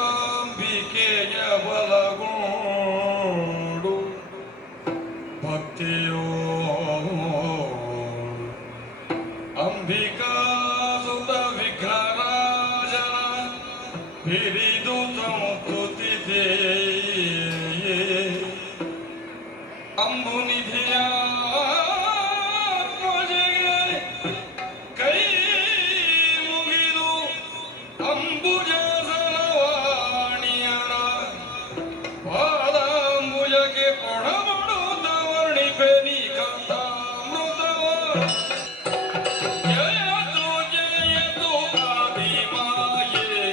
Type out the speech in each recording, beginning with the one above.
ದುರ್ಗಾಂಬಿಕೆಯ ಬಲಗೊಂಡು ಭಕ್ತಿಯೋ ಅಂಬಿಕಾ ಸುತ ವಿಘ್ನರಾಜನ ಹಿರಿದು ಸಂಸ್ತುತಿದೆ ಅಂಬುನಿಧಿಯ ಕೈ ಮುಗಿದು ಅಂಬುಜ ಸಲವಾಣಿಯರ ಪಾದಾಂಬುಜಕ್ಕೆ ಕೊಡಬಡುತ್ತವರ್ಣಿಪೆ ನೀ ಕಥಾಮೃತವ ಜಯತು ಜಯತು ಆದಿಮಾಯೇ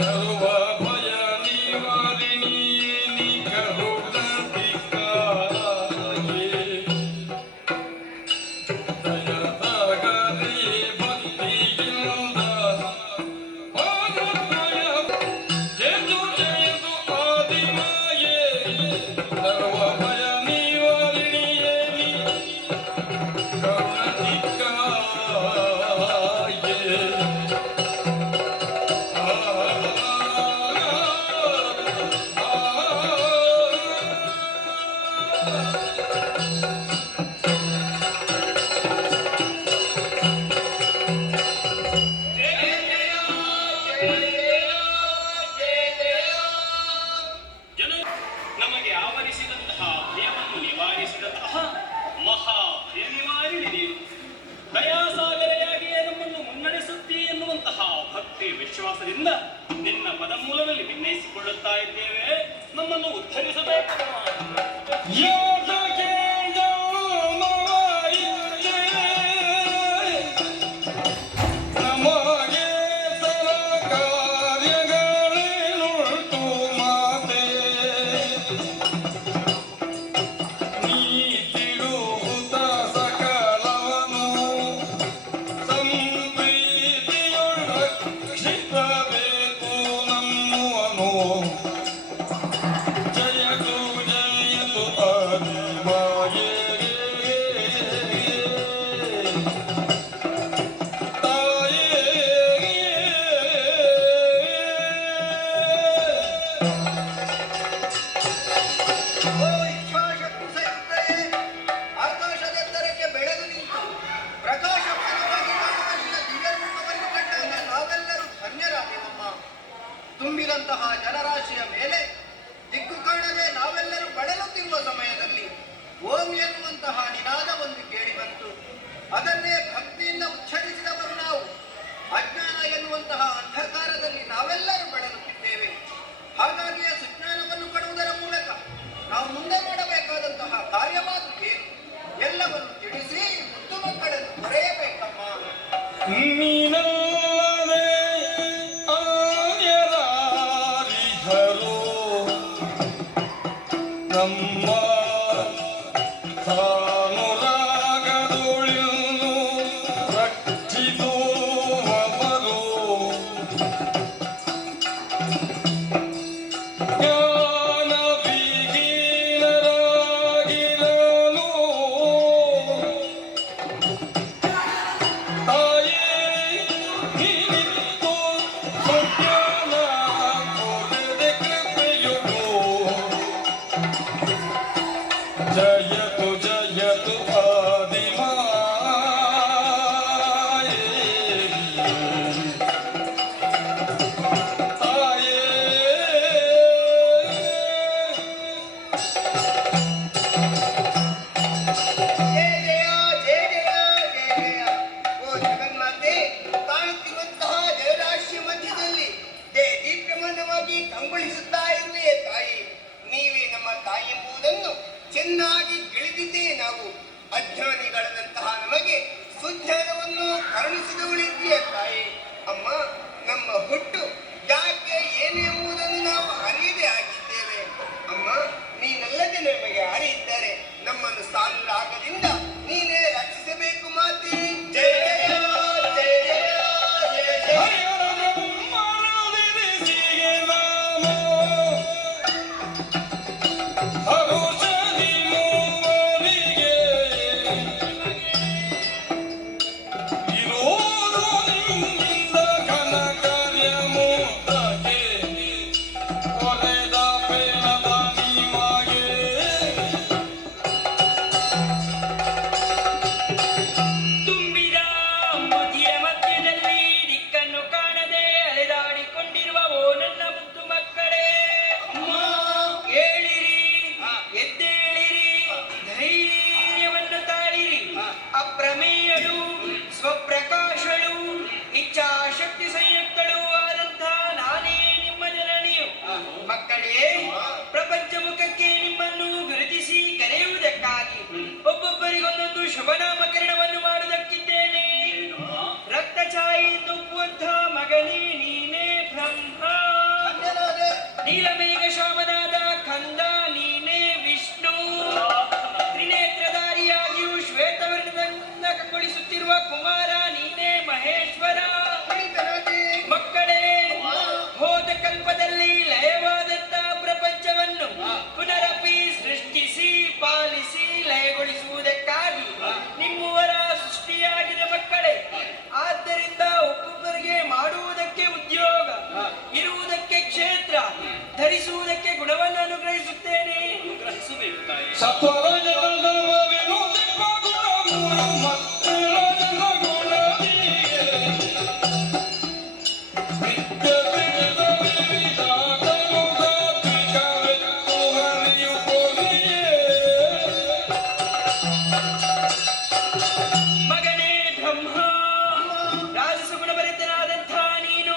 ಸರ್ವ ಭಯ ನಿವಾರಿಣಿ ನೀ ಕರುಣಾಧಿಕಾರೇ ದಯಸಾಗರಿ ಭಕ್ತಿಯಿಂದ ಪಾದದ್ವಯ ಜಯತು ಜಯತು ಆದಿಮಾಯೇ ಸರ್ವ ಭಯ ನಿವಾರಿಣಿಯೇ ನೀ ಕರುಣಾಧಿಕಾರೇ ನಮಗೆ ಆವರಿಸಿದಂತಹ ಭಯವನ್ನು ನಿವಾರಿಸಿದಂತಹ ಮಹಾ ಭಯ ನಿವಾರಿಣಿ ನೀನು ದಯಾಸಾಗರೆಯಾಗಿಯೇ ನಮ್ಮನ್ನು ಮುನ್ನಡೆಸುತ್ತೀ ಎನ್ನುವಂತಹ ಭಕ್ತಿ ವಿಶ್ವಾಸದಿಂದ ನಿನ್ನ ಪದಮೂಲದಲ್ಲಿ ಭಿನ್ನಯಿಸಿಕೊಳ್ಳುತ್ತಾ ಇದ್ದೇವೆ. ನಮ್ಮನ್ನು ಉದ್ಧರಿಸಬೇಕು. ನಮಗೆ ಸಲ ಕಾರ್ಯಗಳೇನುಂಟು ಮಾತೆ ನೀತಿಡುತ್ತ ಸಕಲವನು ಸಂಪ್ರೀತಿಯೊಳಕ್ಷಿಸಬೇಕು ನಮ್ಮವನು ಜಯತು ಜಯತು ಆದಿಮಾಯೇ ಆಕಾಶದೆತ್ತರಕ್ಕೆ ಬೆಳೆದು ನಿಂತು ಪ್ರಕಾಶಮಾನವಾಗಿ ಕಾಣುವ ನಿನ್ನ ದಿವ್ಯ ರೂಪವನ್ನು ಕಂಡಾಗ ನಾವೆಲ್ಲರೂ ಧನ್ಯರಾದೆವಮ್ಮ. ತುಂಬಿದಂತಹ ಜಲರಾಶಿಯ ಮೇಲೆ ದಿಕ್ಕು ಕಾಣದೆ ನಾವೆಲ್ಲರೂ ಬಳಲುತ್ತಿರುವ ಸಮಯದಲ್ಲಿ ಓಂ ಎನ್ನುವಂತಹ ನಿನಾದವೊಂದು ಕೇಳಿ ಬಂತು. ಅದನ್ನೇ ಭಕ್ತಿಯಿಂದ ಉಚ್ಚರಿಸಿದವರು ನಾವು. ಅಜ್ಞಾನ ಎನ್ನುವಂತಹ ಅಂಧಕಾರದಲ್ಲಿ ನಾವೆಲ್ಲರೂ ಬಳಲುತ್ತಿದ್ದೇವೆ. ಹಾಗಾಗಿಯೇ ಸುಜ್ಞಾನವನ್ನು ಕೊಡುವುದರ ಮೂಲಕ ನಾವು ಮುಂದೆ ಮಾಡಬೇಕಾದಂತಹ ಕಾರ್ಯವಾದು ಏನು ಎಲ್ಲವನ್ನು ತಿಳಿಸಿ ಮುದ್ದು ಮಕ್ಕಳನ್ನು ಹೊರೆಯಬೇಕಮ್ಮ. ನೀನಲ್ಲದೆ ಆರ್ಯರಾರಿಹರು ನಮ್ಮ ಸಾನುರಾಗದೊಳಿನ್ನು ರಕ್ಷಿಸುವವರು ಜ್ಞಾನ ವಿಹೀನರಾಗಿರಲು ತಾಯೇ ನೀನಿತ್ತು ಸಜ್ಞಾನ ಕೊಡದೆ ಕೃಪೆಯುಡು ಜಯತು ಜಯತು ಆದಿಮಾಯೇ ತಾಯೇ ಜಯ ಜಯ ಜಯ ಜಯ ಜಯ ಜಯ. ಓ ಜಗನ್ಮಾತೆ, ಕಾಣುತ್ತಿರುವಂತಹ ಜಲರಾಶಿಯ ಮಧ್ಯದಲ್ಲಿ ದೀಪ್ಯಮಾನವಾಗಿ ಕಂಗೊಳಿಸುತ್ತಾ ಇರುವೆ ತಾಯಿ. ನೀವೇ ನಮ್ಮ ತಾಯಿ ಎಂಬುದನ್ನು ಚೆನ್ನಾಗಿ ತಿಳಿದಿದ್ದೇ ನಾವು. ಅಜ್ಞಾನಿಗಳಾದಂತಹ ನಮಗೆ ಸುಜ್ಞಾನವನ್ನು ಕರುಣಿಸಿದವಳಿದ್ದೀಯ ತಾಯಿ. ಅಮ್ಮ, ನಮ್ಮ ಹುಟ್ಟು ಯಾಕೆ ಏನು ಎಂಬುದನ್ನು ನಾವು ಅರಿಯದೇ ಆಗಿದ್ದೇವೆ. ಅಮ್ಮ, ನೀನಲ್ಲದೆ ನಮಗೆ ಅರಿಯಿದ್ದಾರೆ. ನಮ್ಮನ್ನು ಸಾನುರಾಗದಿಂದ ನೀನೇ ರಕ್ಷಿಸಬೇಕು ಮಾತೆ. ಜಯ ಜಯ ಜಯ ಜಯ ಜಯ ಜಯ. ಹರಿಸಿಗೆ ನಾನು ಹರುಷದಿ ಮೂವರಿಗೆ ಸತ್ವರಜತದ ವಿರೋಧಿಪ ಗುಣಮೂರು ಮತ್ತೆ ರಜತ ಗುಣದೀಯೆ. ನಿತ್ಯ ತ್ರಿವಿಧ ವಿವಿಧಾತನು ಸಾತ್ವಿಕ ವೆತ್ತು ಹರಿಯು ಕೊಲಿಯೇ. ಮಗನೇ ಬ್ರಹ್ಮ, ರಾಜಸುಗುಣಭರಿತನಾದಂಥ ನೀನು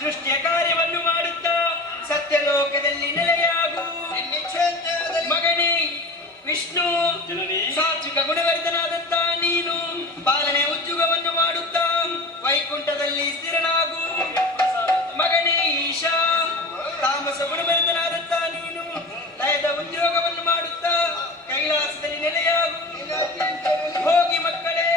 ಸೃಷ್ಟಿಯ ಕಾರ್ಯವನ್ನು ಮಾಡುತ್ತಾ ಸತ್ಯಲೋಕದಲ್ಲಿ ನೆಲೆಯಾಗು. ಮಗನೇ ವಿಷ್ಣು, ಜನನಿ ಸಾತ್ವಿಕ ಗುಣಭರಿತನಾದಂಥ ನೀನು ಪಾಲನೆ ಉದ್ಯೋಗವನ್ನು ಮಾಡುತ್ತಾ ವೈಕುಂಠದಲ್ಲಿ ಸ್ಥಿರನಾಗು. ಮಗನೇ ಈಶಾ, ತಾಮಸ ಗುಣಭರಿತನಾದಂಥ ನೀನು ಲಯದ ಉದ್ಯೋಗವನ್ನು ಮಾಡುತ್ತಾ ಕೈಲಾಸದಲ್ಲಿ ನೆಲೆಯಾಗು. ಹೋಗಿ ಮಕ್ಕಳೇ,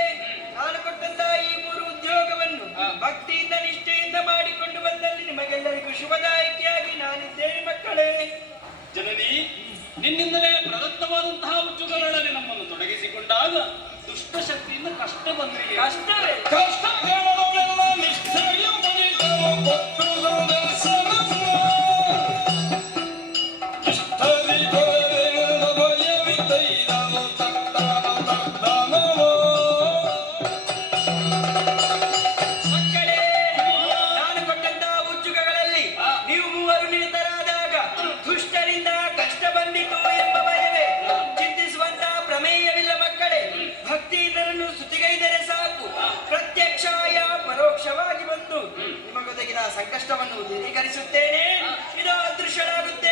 ನಾನು ಕೊಟ್ಟಂತ ಈ 3 ಉದ್ಯೋಗವನ್ನು ಭಕ್ತಿಯಿಂದ ನಿಷ್ಠೆಯಿಂದ ಮಾಡಿಕೊಂಡು ಬಂದಲ್ಲಿ ನಿಮಗೆಲ್ಲರಿಗೂ ಶುಭದಾಯಕಿಯಾಗಿ ನಾನಿದ್ದೇನೆ ಮಕ್ಕಳೇ. ಜನನಿ, ನಿನ್ನಿಂದಲೇ ಪ್ರದತ್ತವಾದಂತಹ ಉದ್ಯೋಗಗಳಲ್ಲಿ ನಮ್ಮನ್ನು ತೊಡಗಿಸಿಕೊಂಡಾಗ ದುಷ್ಟ ಶಕ್ತಿಯಿಂದ ಕಷ್ಟ ಬಂದಿದೆ. ಕಷ್ಟವೇ ಕಷ್ಟಗಳನ್ನೆಲ್ಲ ನಿಷ್ಠೆಯು ಮನಿತನು ಕೊಟ್ಟು ದರ್ಶನವ. ಇಷ್ಟದಿ ಕೊರೆದ ಭಯವಿತೈದನು ತಟ್ಟನವ. ಮಕ್ಕಳೇ, ನಾನು ಕೊಟ್ಟಂತಹ ಉದ್ಯೋಗಗಳಲ್ಲಿ ನೀವು 3 ನಿರತರಾದಾಗ ದುಷ್ಟರಿಂದ ಕಷ್ಟ ಬಂದಿತು ಎಂಬ ಭಯವೇ ಚಿಂತಿಸುವಂತಹ ಪ್ರಮೇಯವಿಲ್ಲ ಮಕ್ಕಳೇ. ಭಕ್ತಿಯಿಂದರನ್ನು ಸ್ತುತಿಗೈದರೆ ಸಾಕು, ಪ್ರತ್ಯಕ್ಷಾಯ ಪರೋಕ್ಷವಾಗಿ ಬಂದು ನಿಮಗೊದಗಿದ ಸಂಕಷ್ಟವನ್ನು ದೂರೀಕರಿಸುತ್ತೇನೆ. ಇದು ಅದೃಶ್ಯರಾಗುತ್ತದೆ.